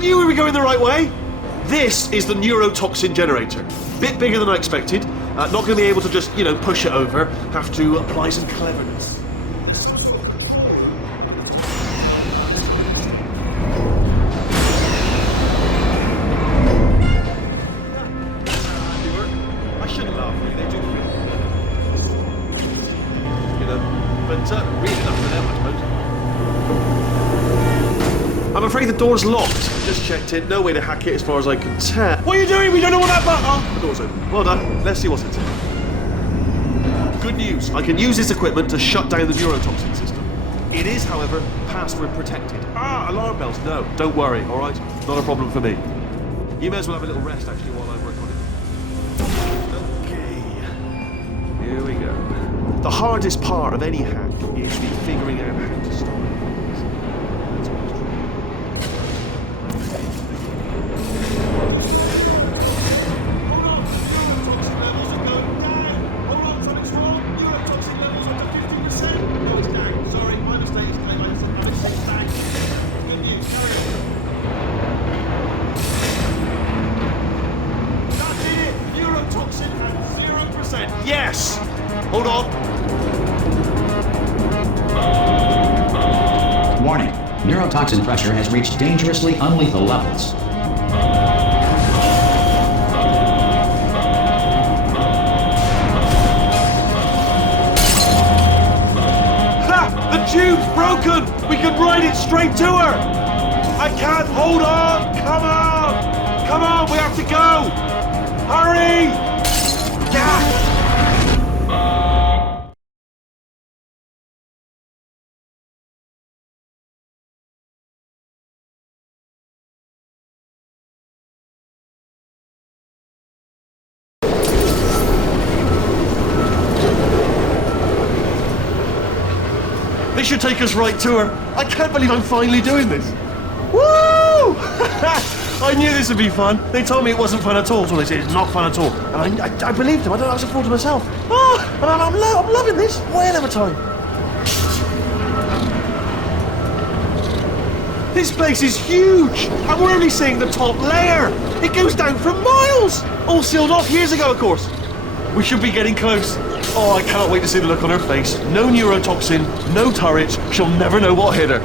knew we were going the right way. This is the neurotoxin generator. Bit bigger than I expected. Not going to be able to just, push it over. Have to apply some cleverness. Some sort of control. I shouldn't laugh, really. They do but really enough for them, I suppose. I'm afraid the door's locked. Just checked it. No way to hack it as far as I can tell. What are you doing? We don't know what that button... Oh, the door's open. Well done. Let's see what's inside. Good news. I can use this equipment to shut down the neurotoxin system. It is, however, password protected. Alarm bells. No, don't worry, all right? Not a problem for me. You may as well have a little rest, actually, while I work on it. Okay. Here we go. The hardest part of any hack is the figuring out how to stop it. Yes! Hold on. Warning. Neurotoxin pressure has reached dangerously unlethal levels. Ha! The tube's broken! We can ride it straight to her! I can't hold on! Come on! Come on, we have to go! Hurry! Yeah! This should take us right to her. I can't believe I'm finally doing this. Woo! I knew this would be fun. They told me it wasn't fun at all, so they said it's not fun at all. And I believed them. I don't know, I was a fool to myself. And I'm loving this. Way of a time. This place is huge. And we're only seeing the top layer. It goes down for miles. All sealed off years ago, of course. We should be getting close. Oh, I can't wait to see the look on her face. No neurotoxin, no turrets. She'll never know what hit her.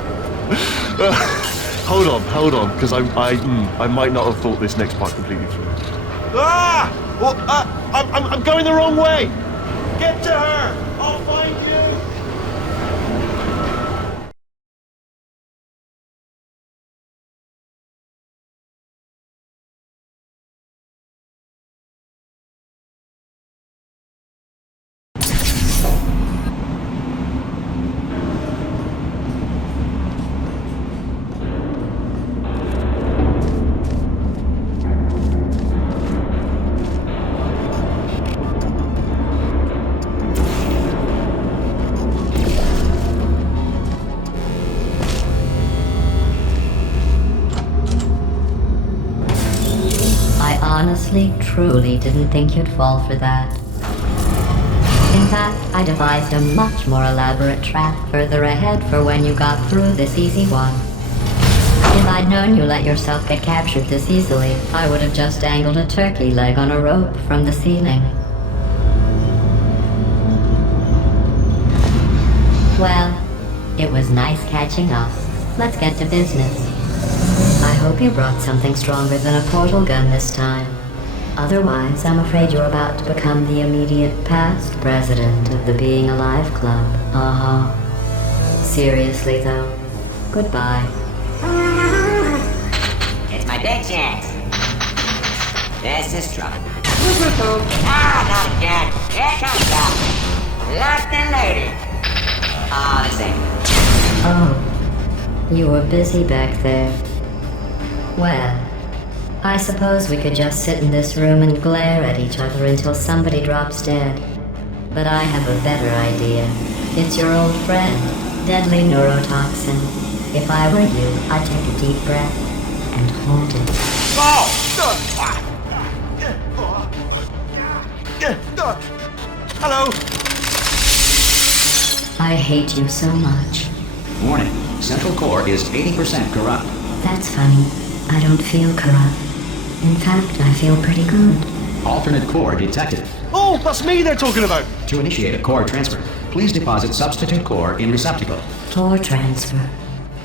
Hold on, because I might not have thought this next part completely through. Well, I'm going the wrong way. Get to her. I'll find you. Honestly, truly didn't think you'd fall for that. In fact, I devised a much more elaborate trap further ahead for when you got through this easy one. If I'd known you let yourself get captured this easily, I would have just dangled a turkey leg on a rope from the ceiling. Well, it was nice catching up. Let's get to business. I hope you brought something stronger than a portal gun this time. Otherwise, I'm afraid you're about to become the immediate past president of the Being Alive Club. Seriously, though, goodbye. It's my big chance. This is trouble. Not again. Here comes that. Locked and loaded. The same. Oh, you were busy back there. Well, I suppose we could just sit in this room and glare at each other until somebody drops dead. But I have a better idea. It's your old friend, deadly neurotoxin. If I were you, I'd take a deep breath and hold it. Hello. I hate you so much. Warning. Central core is 80% corrupt. That's funny. I don't feel corrupt. In fact, I feel pretty good. Alternate core detected. Oh, that's me they're talking about. To initiate a core transfer, please deposit substitute core in receptacle. Core transfer.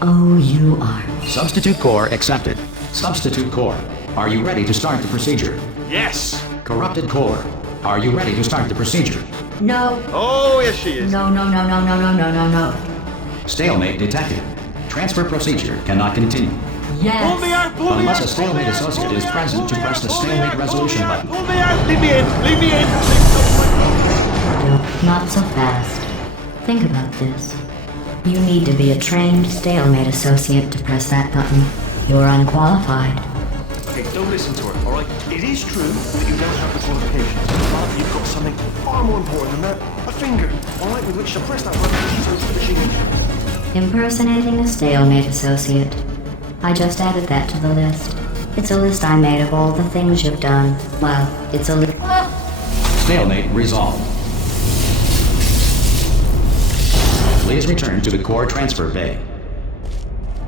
Oh, you are. Substitute core accepted. Substitute core, are you ready to start the procedure? Yes. Corrupted core, are you ready to start the procedure? No. Oh, yes, she is. No, no, no, no, no, no, no, no, no. Stalemate detected. Transfer procedure cannot continue. Yes. Pull me out, pull me Unless out. a stalemate associate is present to press the stalemate resolution button. Pull me out, leave me in, leave me in. No, not so fast. Think about this. You need to be a trained stalemate associate to press that button. You're unqualified. Okay, don't listen to her, alright? It is true that you don't have the qualifications, but you've got something far more important than that. A finger, alright, with which to press that button and turn the machine. Impersonating a stalemate associate. I just added that to the list. It's a list I made of all the things you've done. Well, it's a list. Stalemate resolved. Please return to the core transfer bay.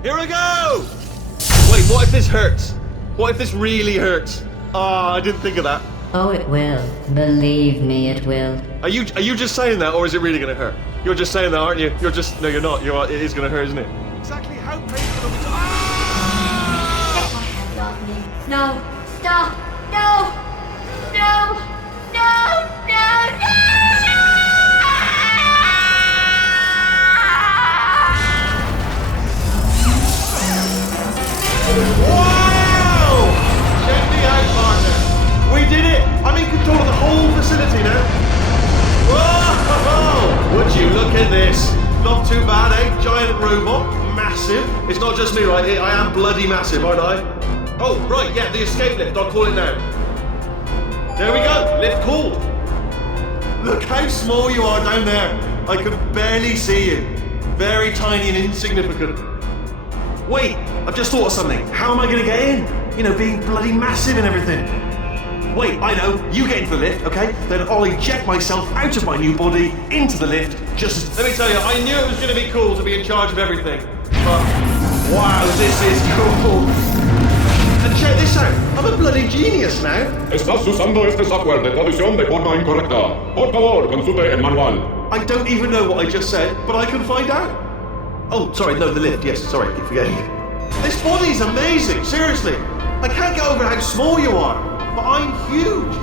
Here I go! Wait, what if this hurts? What if this really hurts? Ah, I didn't think of that. Oh, it will. Believe me, it will. Are you just saying that, or is it really gonna hurt? You're just saying that, aren't you? You're just no, you're not. It is gonna hurt, isn't it? Exactly how painful are we? No! Stop! No! No! No! No! No! Wow! Check me out, partner. We did it! I'm in control of the whole facility now. Whoa! Would you look at this? Not too bad, eh? Giant robot, massive. It's not just me, right? I am bloody massive, aren't I? Oh, right, yeah, the escape lift. I'll call it now. There we go. Lift called. Look how small you are down there. I can barely see you. Very tiny and insignificant. Wait, I've just thought of something. How am I going to get in? You know, being bloody massive and everything. Wait, I know. You get into the lift, okay? Then I'll eject myself out of my new body into the lift. Just let me tell you, I knew it was going to be cool to be in charge of everything. But wow, this is cool. And check this out. I'm a bloody genius now. Estás usando este software de traducción de forma incorrecta. Por favor, consulte el manual. I don't even know what I just said, but I can find out. Oh, sorry, no, the lift. Yes, sorry, keep forgetting. This body's amazing, seriously. I can't get over how small you are, but I'm huge.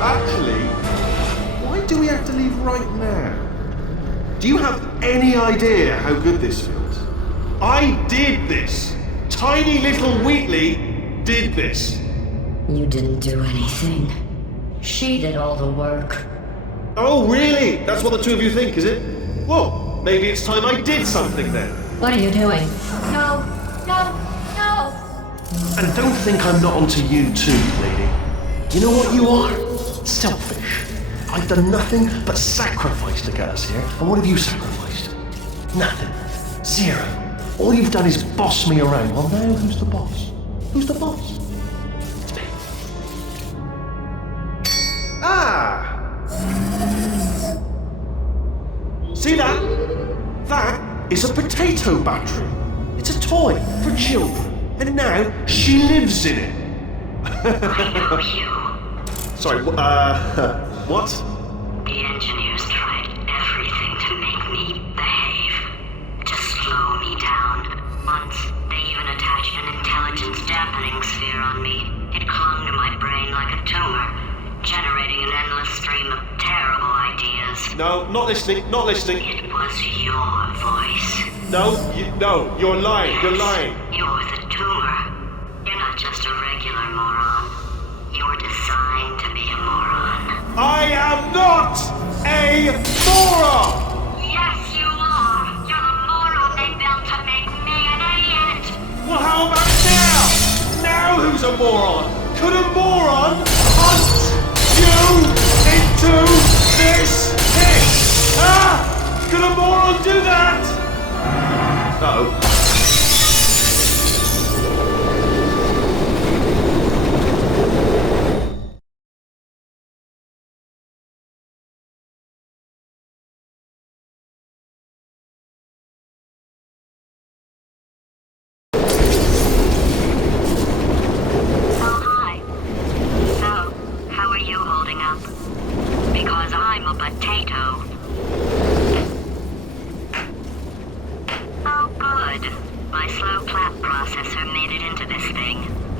Actually, why do we have to leave right now? Do you have any idea how good this feels? I did this. Tiny little Wheatley did this. You didn't do anything. She did all the work. Oh, really? That's what the two of you think, is it? Well, maybe it's time I did something then. What are you doing? No! No! No! And don't think I'm not onto you too, lady. You know what you are? Selfish. I've done nothing but sacrifice to get us here. And what have you sacrificed? Nothing. Zero. All you've done is boss me around. Well, now who's the boss? Who's the boss? It's me. Ah! See that? That is a potato battery. It's a toy for children. And now she lives in it. Sorry, what? The engineers tried everything to make me behave, to slow me down. Once, they even attached an intelligence dampening sphere on me. It clung to my brain like a tumor, generating an endless stream of terrible ideas. No, not listening, not listening. It was your voice. No, you're lying, you're lying. You're the tumor. You're not just a regular moron. You're designed to be a moron. I am not a moron! Yes, you are. You're the moron they built to make me an idiot. Well, how about now? Now who's a moron? Could a moron hunt you into this pit? Huh? Could a moron do that? Uh-oh.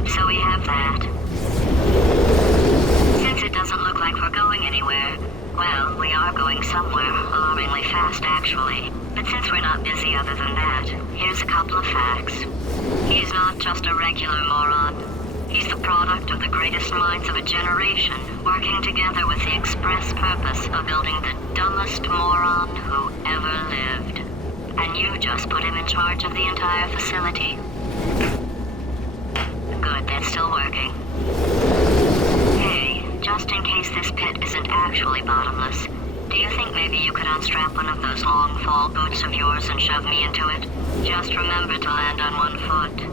So we have that. Since it doesn't look like we're going anywhere, well, we are going somewhere, alarmingly fast actually. But since we're not busy other than that, here's a couple of facts. He's not just a regular moron. He's the product of the greatest minds of a generation, working together with the express purpose of building the dumbest moron who ever lived. And you just put him in charge of the entire facility. Good, that's still working. Hey, just in case this pit isn't actually bottomless, do you think maybe you could unstrap one of those long fall boots of yours and shove me into it? Just remember to land on one foot.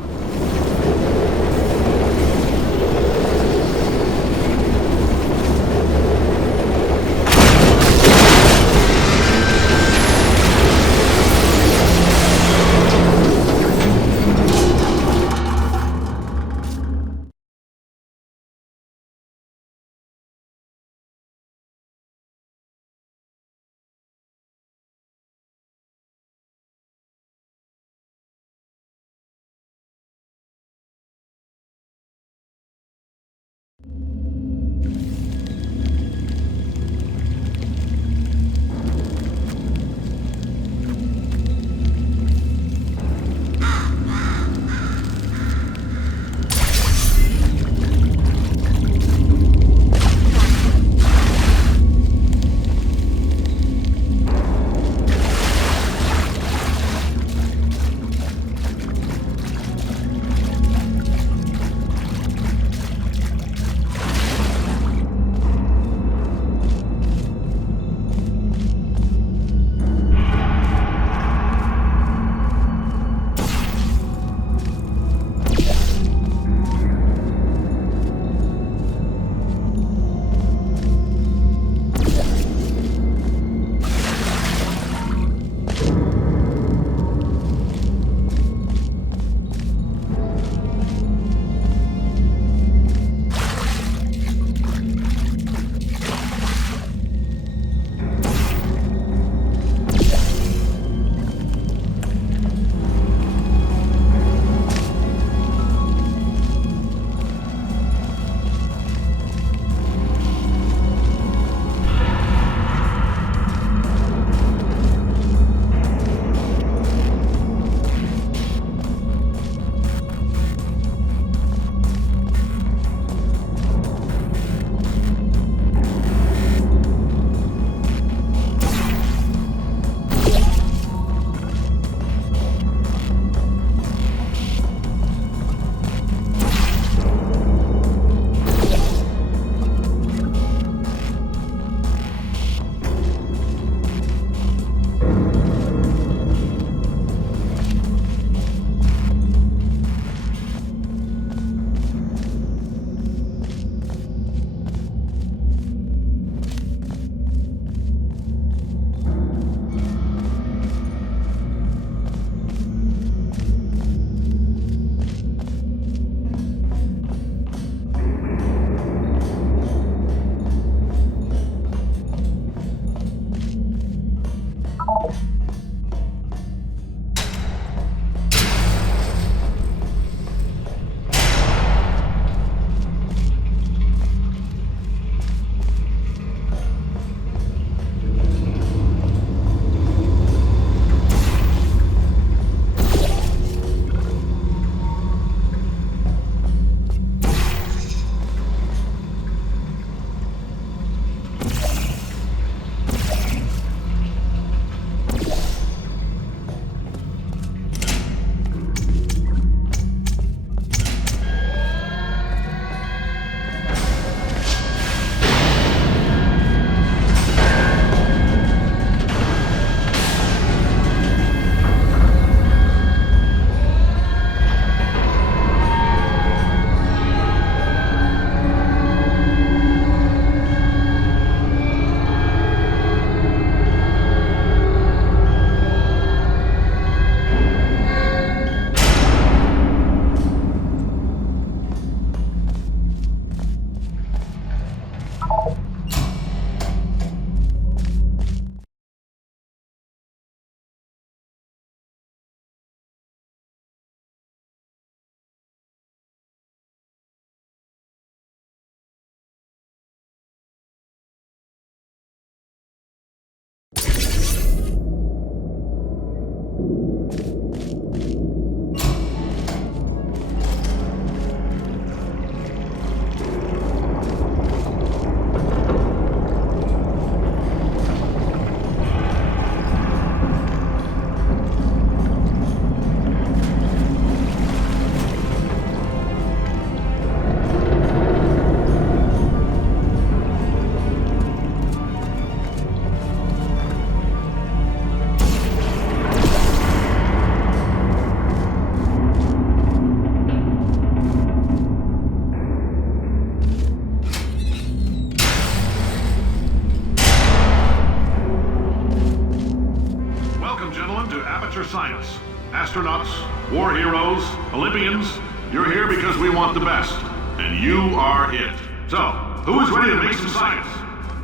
Amateur Science. Astronauts, war heroes, Olympians, you're here because we want the best. And you are it. So, who is ready to make some science?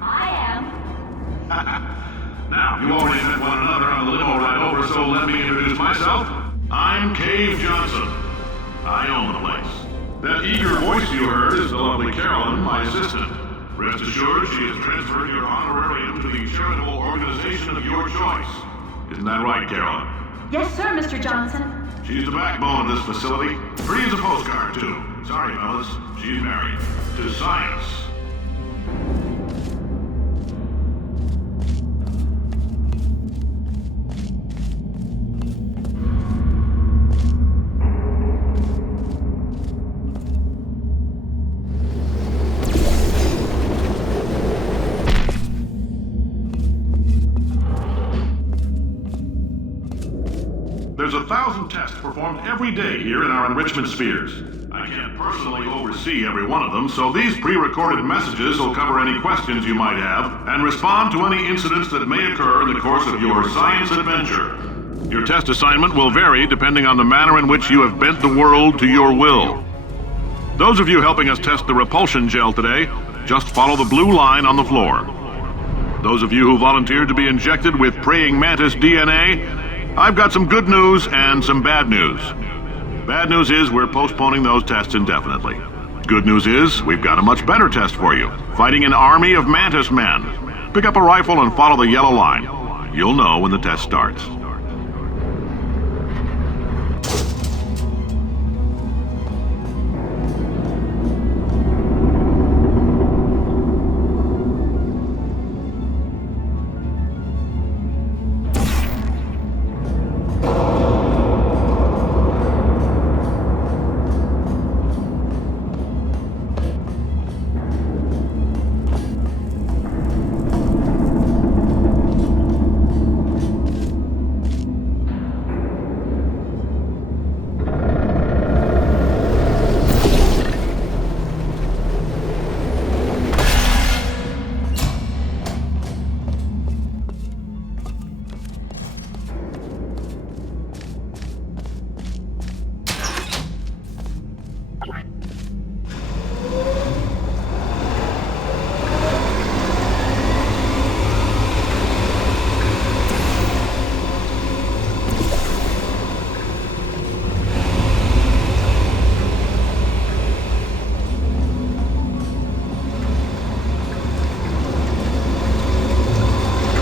I am. Now, you already met one another on the limo ride over, so let me introduce myself. I'm Cave Johnson. I own the place. That eager voice you heard is the lovely Carolyn, my assistant. Rest assured, she has transferred your honorarium to the charitable organization of your choice. Isn't that right, Carolyn? Yes, sir, Mr. Johnson. She's the backbone of this facility. Pretty as a postcard, too. Sorry, fellas. She's married. To science. There's 1,000 tests performed every day here in our enrichment spheres. I can't personally oversee every one of them, so these pre-recorded messages will cover any questions you might have and respond to any incidents that may occur in the course of your science adventure. Your test assignment will vary depending on the manner in which you have bent the world to your will. Those of you helping us test the repulsion gel today, just follow the blue line on the floor. Those of you who volunteered to be injected with praying mantis DNA, I've got some good news and some bad news. Bad news is we're postponing those tests indefinitely. Good news is we've got a much better test for you. Fighting an army of mantis men. Pick up a rifle and follow the yellow line. You'll know when the test starts.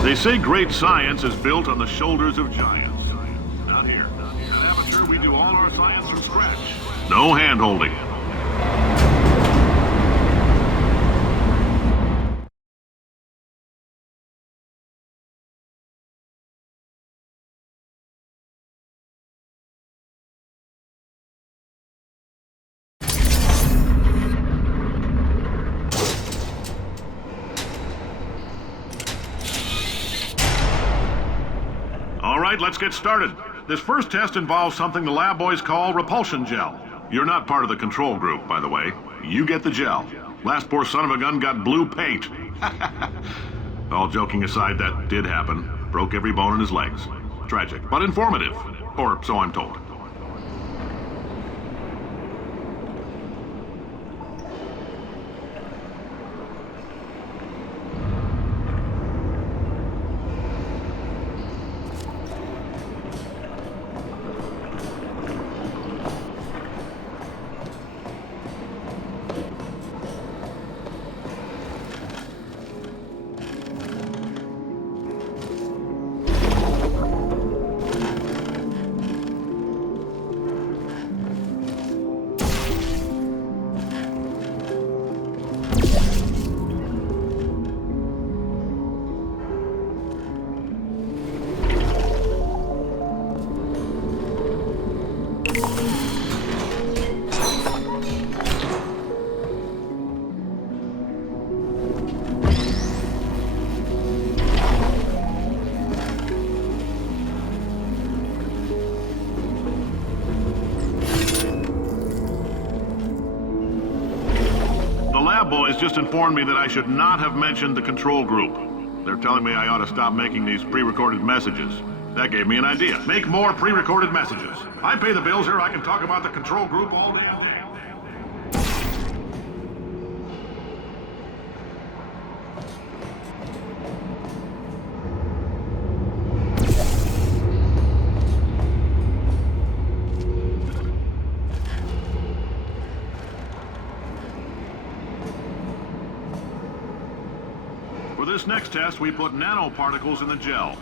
They say great science is built on the shoulders of giants. Not here. At Amateur, we do all our science from scratch. No hand-holding. All right, let's get started. This first test involves something the lab boys call repulsion gel. You're not part of the control group, by the way. You get the gel. Last poor son of a gun got blue paint. All joking aside, that did happen. Broke every bone in his legs. Tragic, but informative. Or so I'm told. Boys just informed me that I should not have mentioned the control group. They're telling me I ought to stop making these pre-recorded messages. That gave me an idea. Make more pre-recorded messages. I pay the bills here, I can talk about the control group all damn day. For this next test, we put nanoparticles in the gel.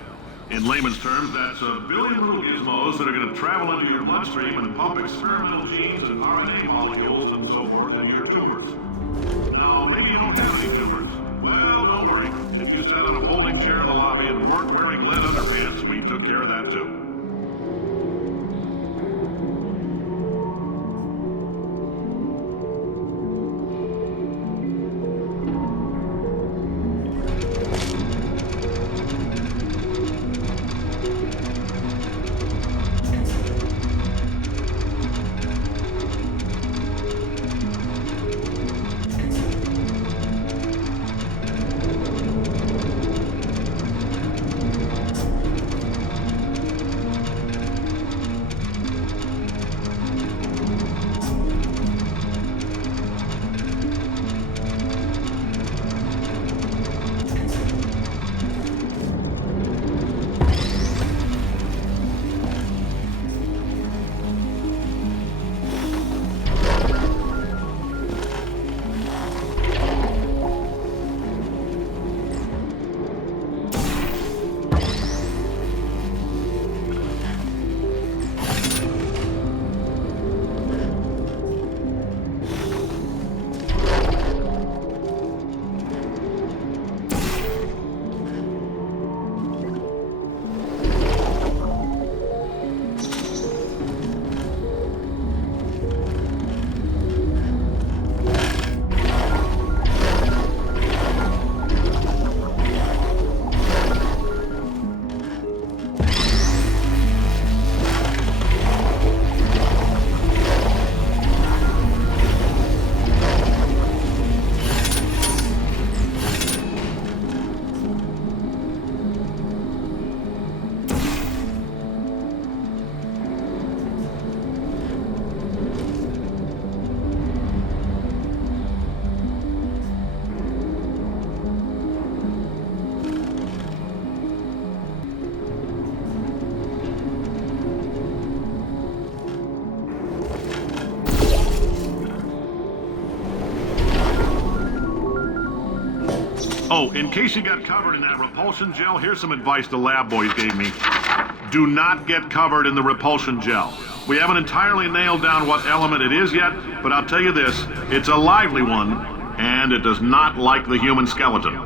In layman's terms, that's a billion little gizmos that are going to travel into your bloodstream and pump experimental genes and RNA molecules and so forth into your tumors. Now, maybe you don't have any tumors. Well, don't worry. If you sat on a folding chair in the lobby and weren't wearing lead underpants, we took care of that too. Oh, in case you got covered in that repulsion gel, here's some advice the lab boys gave me. Do not get covered in the repulsion gel. We haven't entirely nailed down what element it is yet, but I'll tell you this, it's a lively one, and it does not like the human skeleton.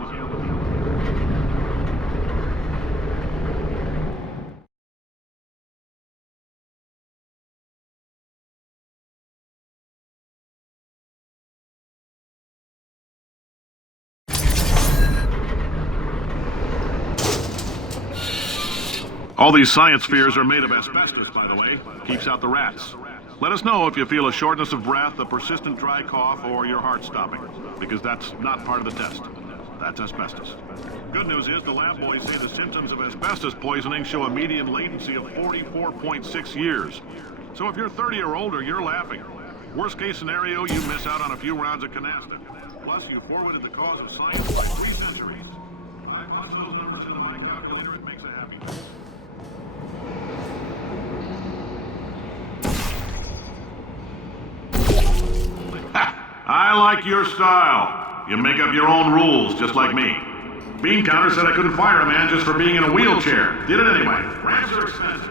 All these science spheres are made of asbestos, by the way. Keeps out the rats. Let us know if you feel a shortness of breath, a persistent dry cough, or your heart stopping, because that's not part of the test. That's asbestos. Good news is the lab boys say the symptoms of asbestos poisoning show a median latency of 44.6 years. So if you're 30 or older, you're laughing. Worst case scenario, you miss out on a few rounds of canasta. Plus, you forwarded the cause of science by 3 centuries. I punch those numbers into my calculator, it makes a happy. I like your style. You make up your own rules, just like me. Bean Counter said I couldn't fire a man just for being in a wheelchair. Did it anyway. Ramps are expensive.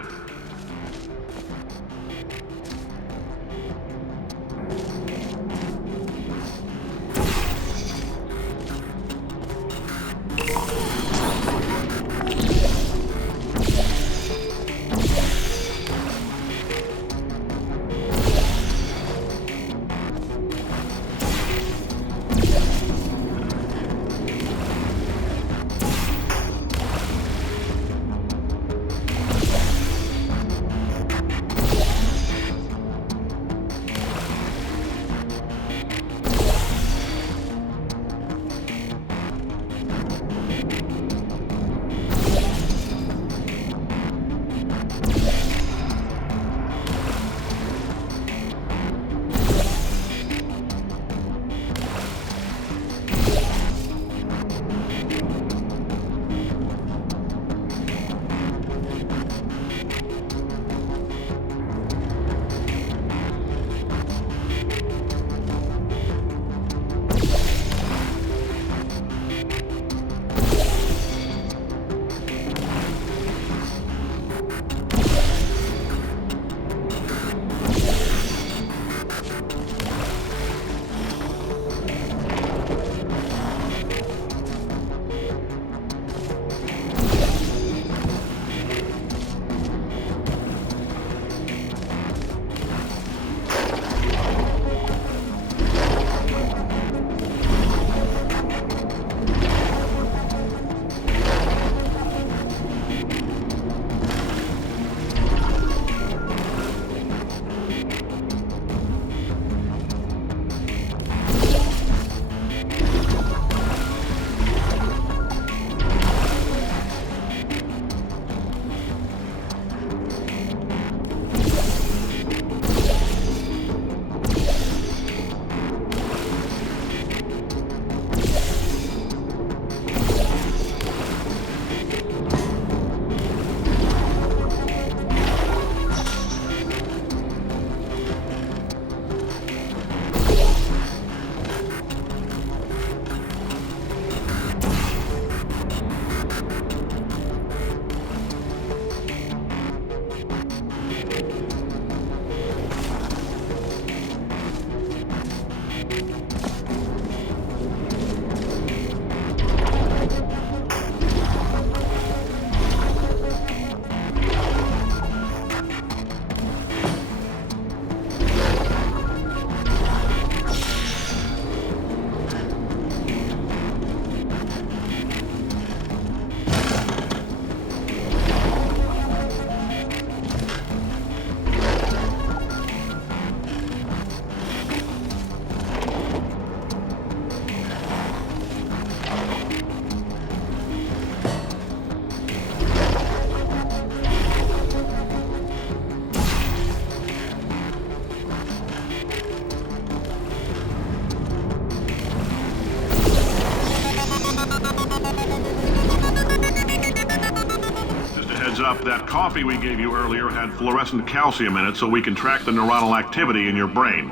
up, that coffee we gave you earlier had fluorescent calcium in it so we can track the neuronal activity in your brain.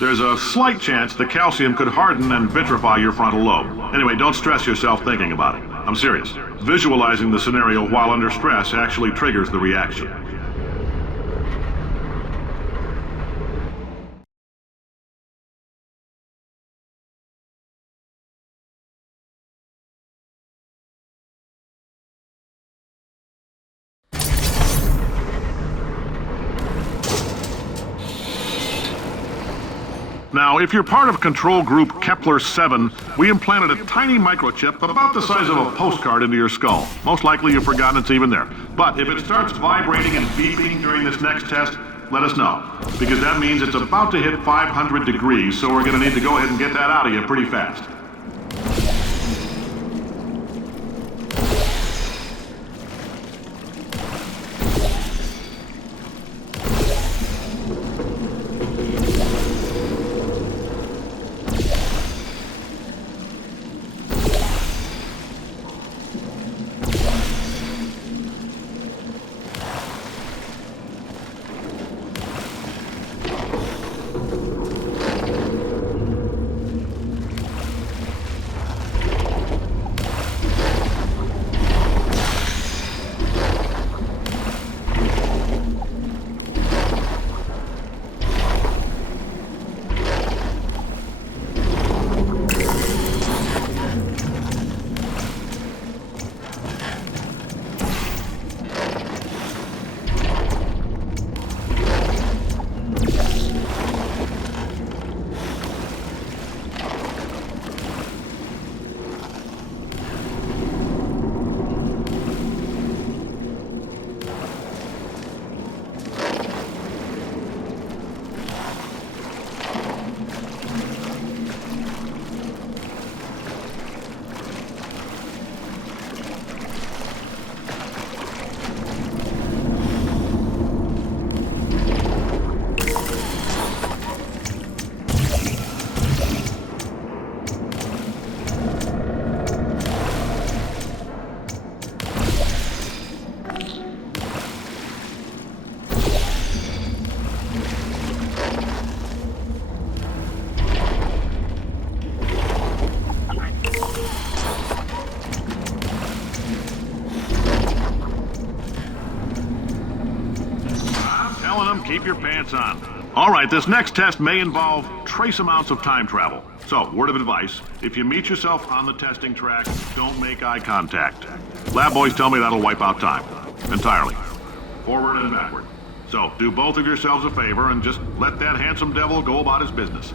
There's a slight chance the calcium could harden and vitrify your frontal lobe. Anyway, don't stress yourself thinking about it. I'm serious. Visualizing the scenario while under stress actually triggers the reaction. Now, if you're part of Control Group Kepler-7, we implanted a tiny microchip about the size of a postcard into your skull. Most likely you've forgotten it's even there. But if it starts vibrating and beeping during this next test, let us know. Because that means it's about to hit 500 degrees, so we're going to need to go ahead and get that out of you pretty fast. Keep your pants on. All right, this next test may involve trace amounts of time travel. So, word of advice, if you meet yourself on the testing track, don't make eye contact. Lab boys tell me that'll wipe out time. Entirely. Forward and backward. So, do both of yourselves a favor and just let that handsome devil go about his business.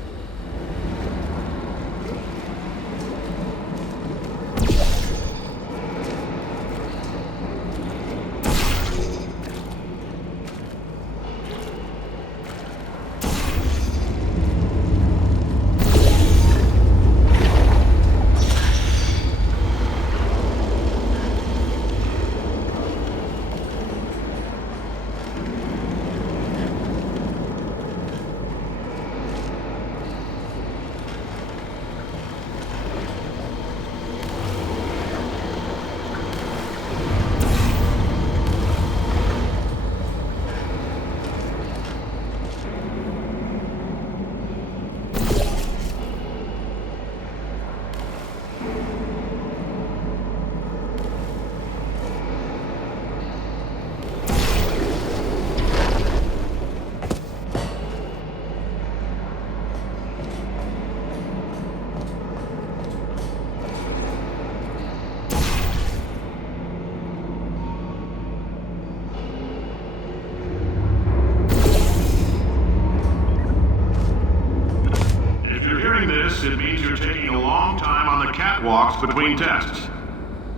It means you're taking a long time on the catwalks between tests.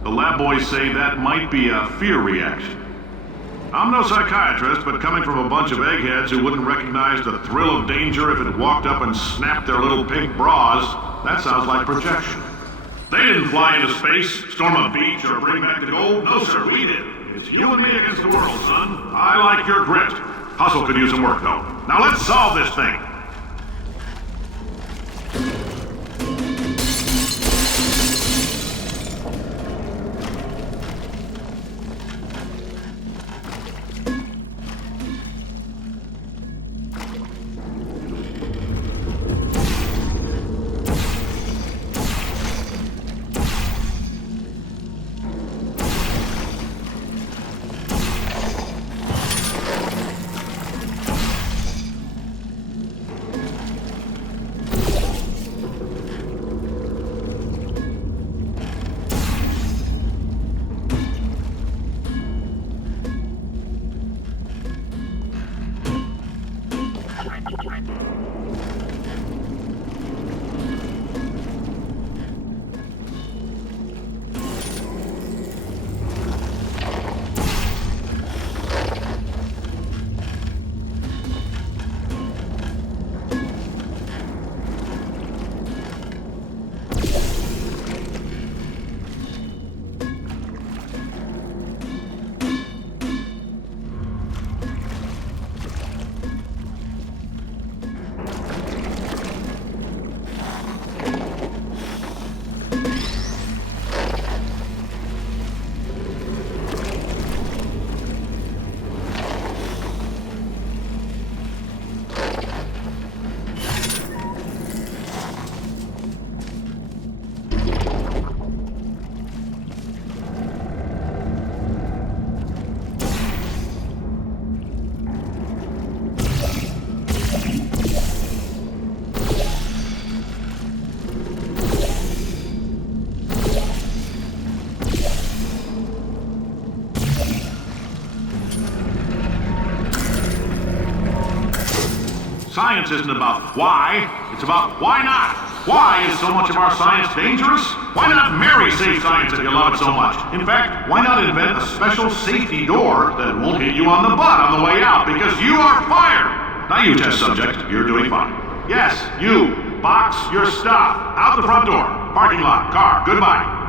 The lab boys say that might be a fear reaction. I'm no psychiatrist, but coming from a bunch of eggheads who wouldn't recognize the thrill of danger if it walked up and snapped their little pink bras, that sounds like projection. They didn't fly into space, storm a beach, or bring back the gold. No, sir, we did. It's you and me against the world, son. I like your grit. Hustle could use some work, though. Now let's solve this thing. science isn't about why, it's about why not. Why is so much of our science dangerous? Why not marry safe science if you love it so much? In fact, why not invent a special safety door that won't hit you on the butt on the way out because you are fired? Now you, test subject, you're doing fine. Yes, you, box your stuff. Out the front door. Parking lot, car, goodbye.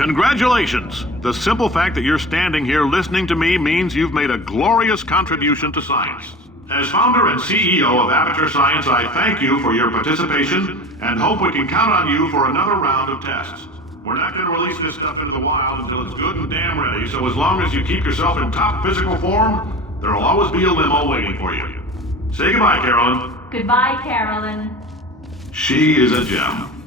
Congratulations! The simple fact that you're standing here listening to me means you've made a glorious contribution to science. As founder and CEO of Aperture Science, I thank you for your participation and hope we can count on you for another round of tests. We're not going to release this stuff into the wild until it's good and damn ready, so as long as you keep yourself in top physical form, there'll always be a limo waiting for you. Say goodbye, Carolyn. Goodbye, Carolyn. She is a gem.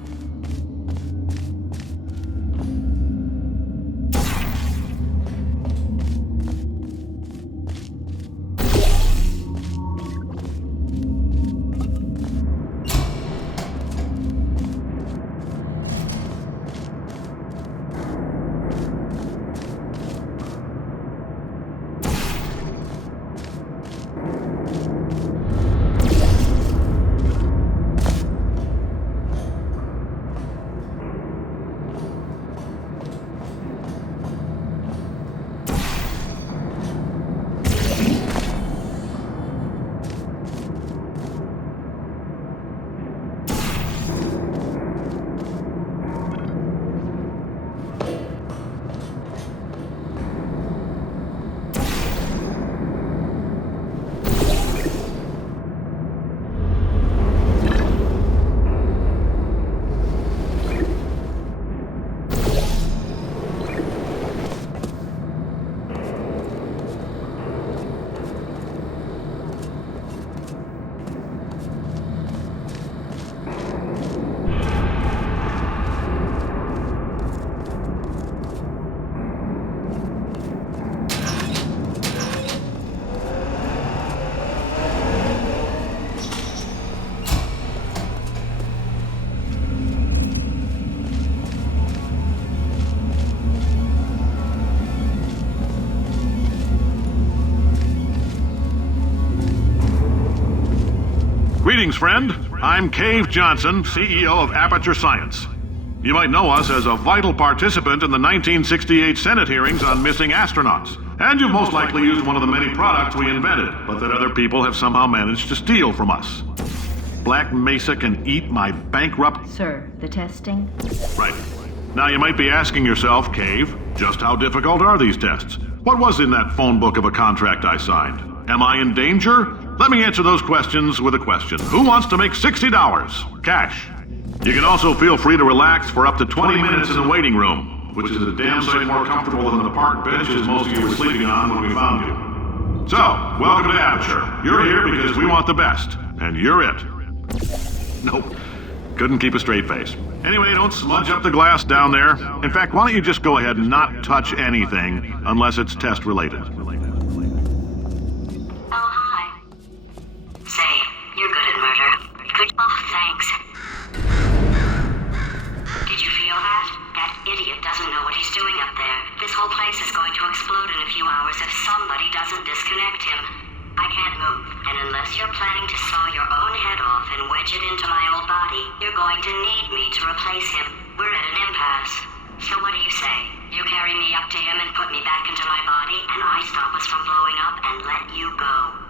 Greetings, friend. I'm Cave Johnson, CEO of Aperture Science. You might know us as a vital participant in the 1968 Senate hearings on missing astronauts. And you've most likely used one of the many products we invented, but that other people have somehow managed to steal from us. Black Mesa can eat my bankrupt... Sir, the testing? Right. Now you might be asking yourself, Cave, just how difficult are these tests? What was in that phone book of a contract I signed? Am I in danger? Let me answer those questions with a question. Who wants to make $60? Cash. You can also feel free to relax for up to 20 minutes in the waiting room, which is a damn sight more comfortable than the park benches most of you were sleeping on when we found you. So, welcome to Aperture. You're here because we want the best, and you're it. Nope. Couldn't keep a straight face. Anyway, don't smudge up the glass down there. In fact, why don't you just go ahead and not touch anything unless it's test related. You're good at murder. Good. Oh, thanks. Did you feel that? That idiot doesn't know what he's doing up there. This whole place is going to explode in a few hours if somebody doesn't disconnect him. I can't move, and unless you're planning to saw your own head off and wedge it into my old body, you're going to need me to replace him. We're at an impasse. So what do you say? You carry me up to him and put me back into my body, and I stop us from blowing up and let you go.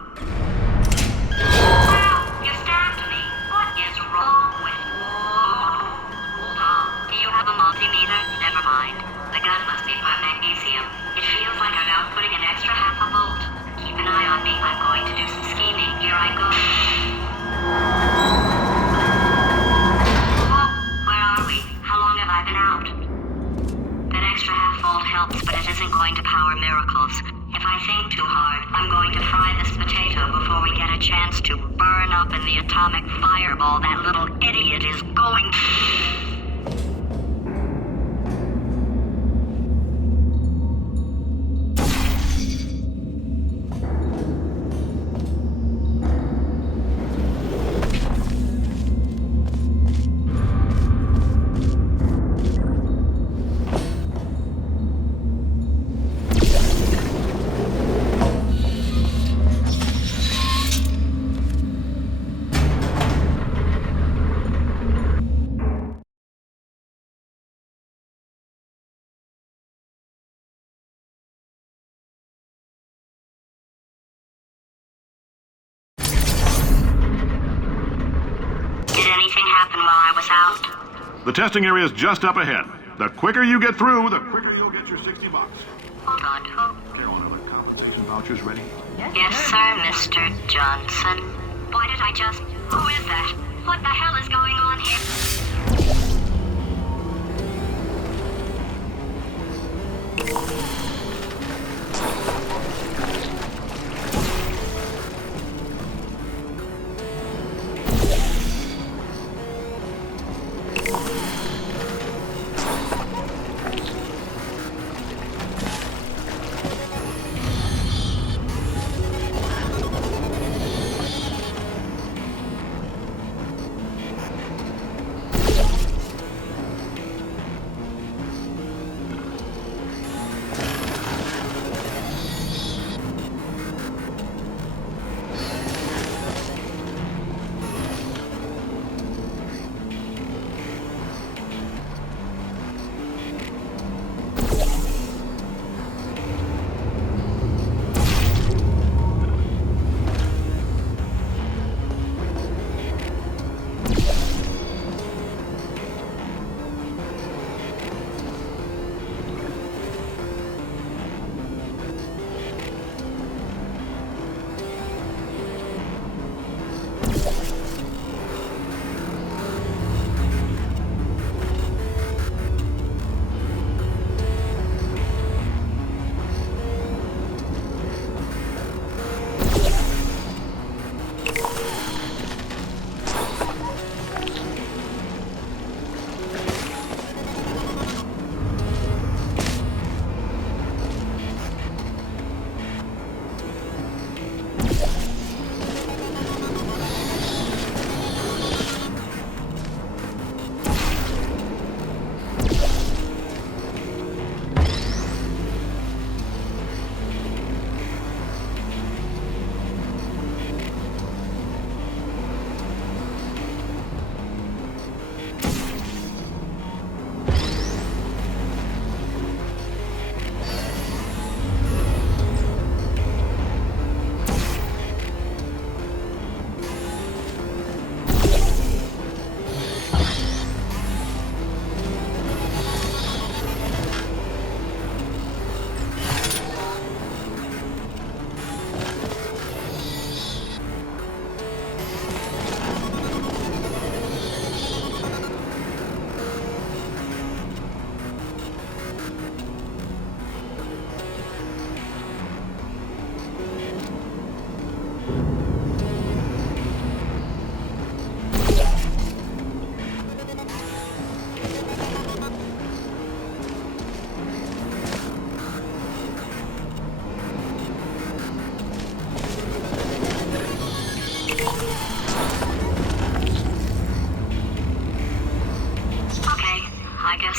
You stabbed me. What is wrong with you? Hold on. Do you have a multimeter? Never mind. The gun must be for magnesium. It feels like I'm outputting an extra half a volt. Keep an eye on me. I'm going to do some scheming. Here I go. Whoa, where are we? How long have I been out? That extra half volt helps, but it isn't going to power miracles. If I think too hard, I'm going to fry this potato before we get a chance to burn up in the atomic fireball that little idiot is going... happen while I was out? The testing area is just up ahead. The quicker you get through, the quicker you'll get your $60. Hold on, who? Carolyn, are the compensation vouchers ready? Yes, sir, Mr. Johnson. Why did I just... Who is that? What the hell is going on here?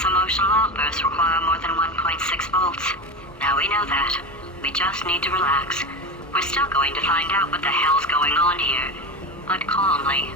Emotional outbursts require more than 1.6 volts. Now we know that. We just need to relax. We're still going to find out what the hell's going on here, but calmly.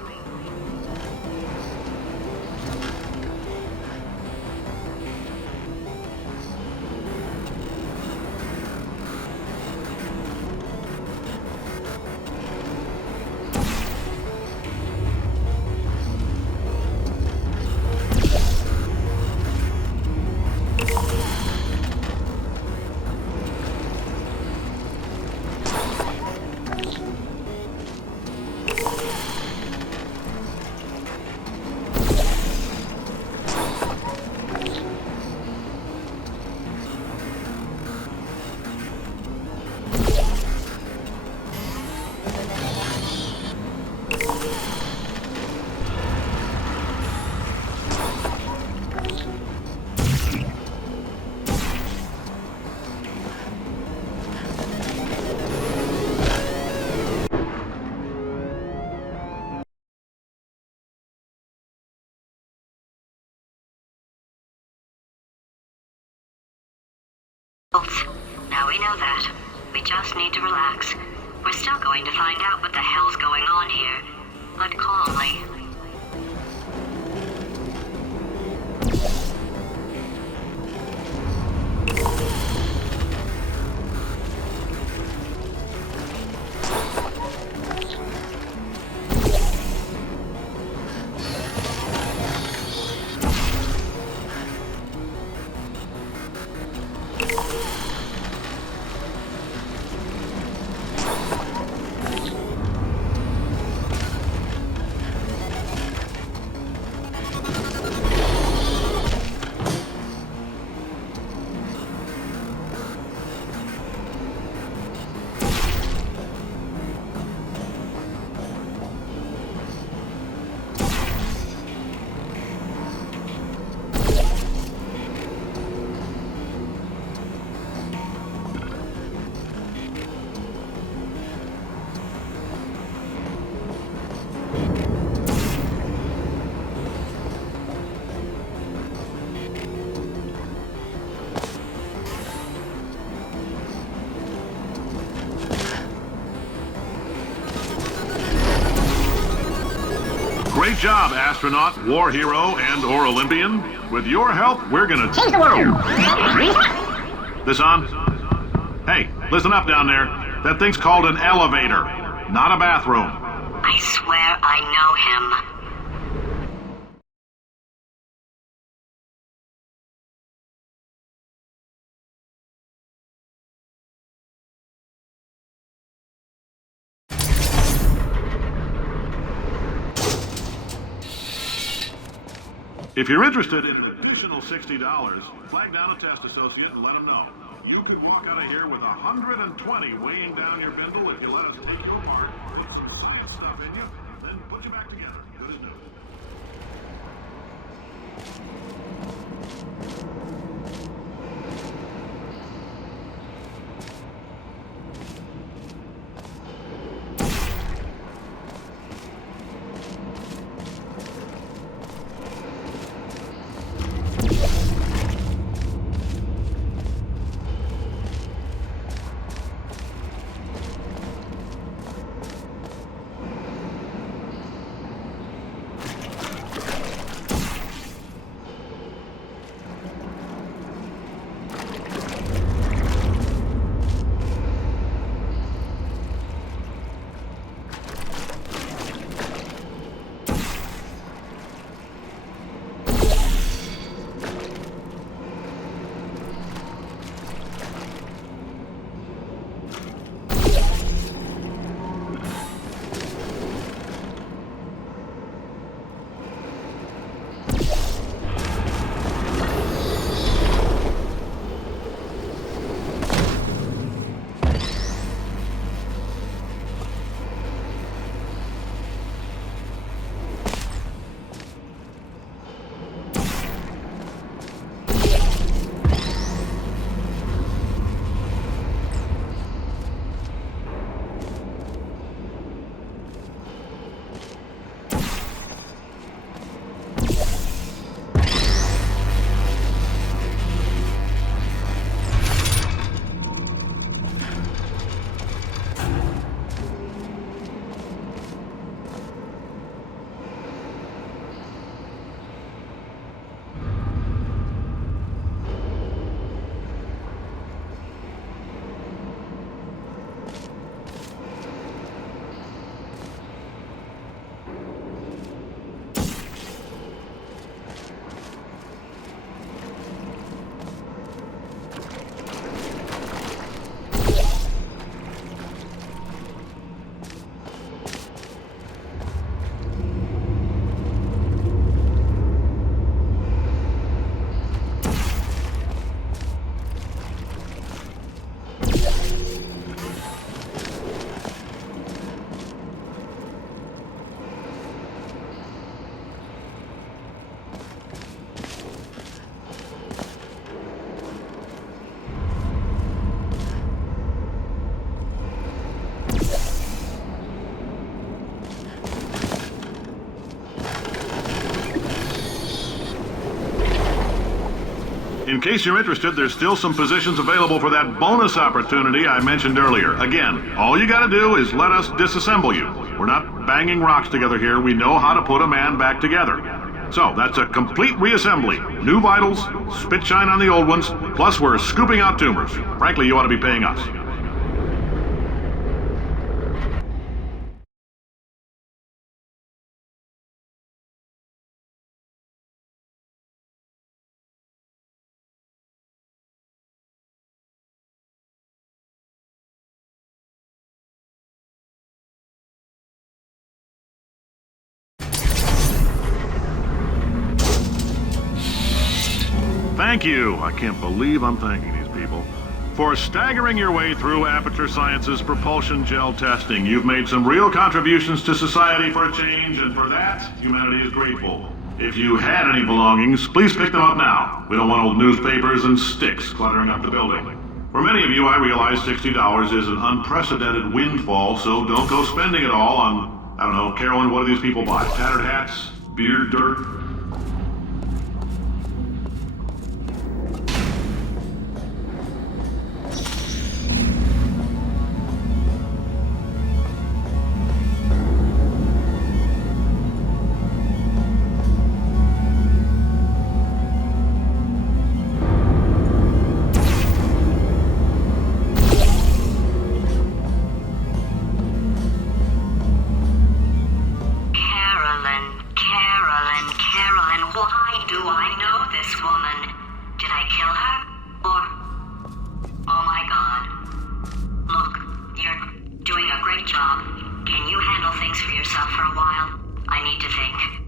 Now we know that. We just need to relax. We're still going to find out what the hell's going on here, but calmly. Great job, astronaut, war hero, and/or Olympian. With your help, we're gonna change the world. This on? Hey, listen up down there. That thing's called an elevator, not a bathroom. I swear I know him. If you're interested in an additional $60, flag down a test associate and let them know. You could walk out of here with 120 weighing down your bindle if you let us take you apart, put some science stuff in you, then put you back together. Good as new. In case you're interested, there's still some positions available for that bonus opportunity I mentioned earlier. Again, all you gotta do is let us disassemble you. We're not banging rocks together here. We know how to put a man back together. So, that's a complete reassembly. New vitals, spit shine on the old ones, plus we're scooping out tumors. Frankly, you ought to be paying us. Thank you. I can't believe I'm thanking these people. For staggering your way through Aperture Science's propulsion gel testing, you've made some real contributions to society for a change, and for that, humanity is grateful. If you had any belongings, please pick them up now. We don't want old newspapers and sticks cluttering up the building. For many of you, I realize $60 is an unprecedented windfall, so don't go spending it all on, I don't know, Carolyn, what do these people buy? Tattered hats? Beer dirt? why do I know this woman? Did I kill her? Or... Oh my god. Look, you're doing a great job. Can you handle things for yourself for a while? I need to think.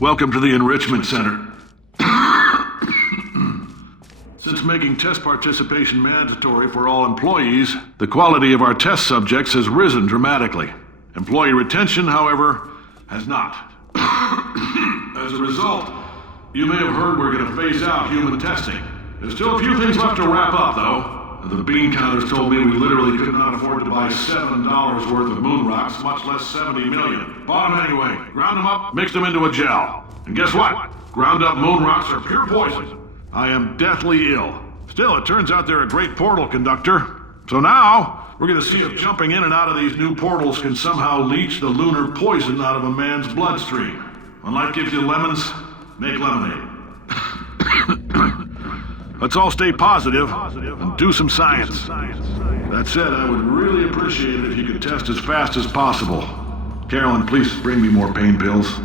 Welcome to the Enrichment Center. Since making test participation mandatory for all employees, the quality of our test subjects has risen dramatically. Employee retention, however, has not. As a result, you may have heard we're going to phase out human testing. There's still a few things left to wrap up, though. The bean counters told me we literally could not afford to buy $7 worth of moon rocks, much less 70 million. Bought them anyway. Ground them up, mixed them into a gel. And guess what? Ground up moon rocks are pure poison. I am deathly ill. Still, it turns out they're a great portal conductor. So now, we're gonna see if jumping in and out of these new portals can somehow leach the lunar poison out of a man's bloodstream. When life gives you lemons, make lemonade. Let's all stay positive and do some science. That said, I would really appreciate it if you could test as fast as possible. Carolyn, please bring me more pain pills.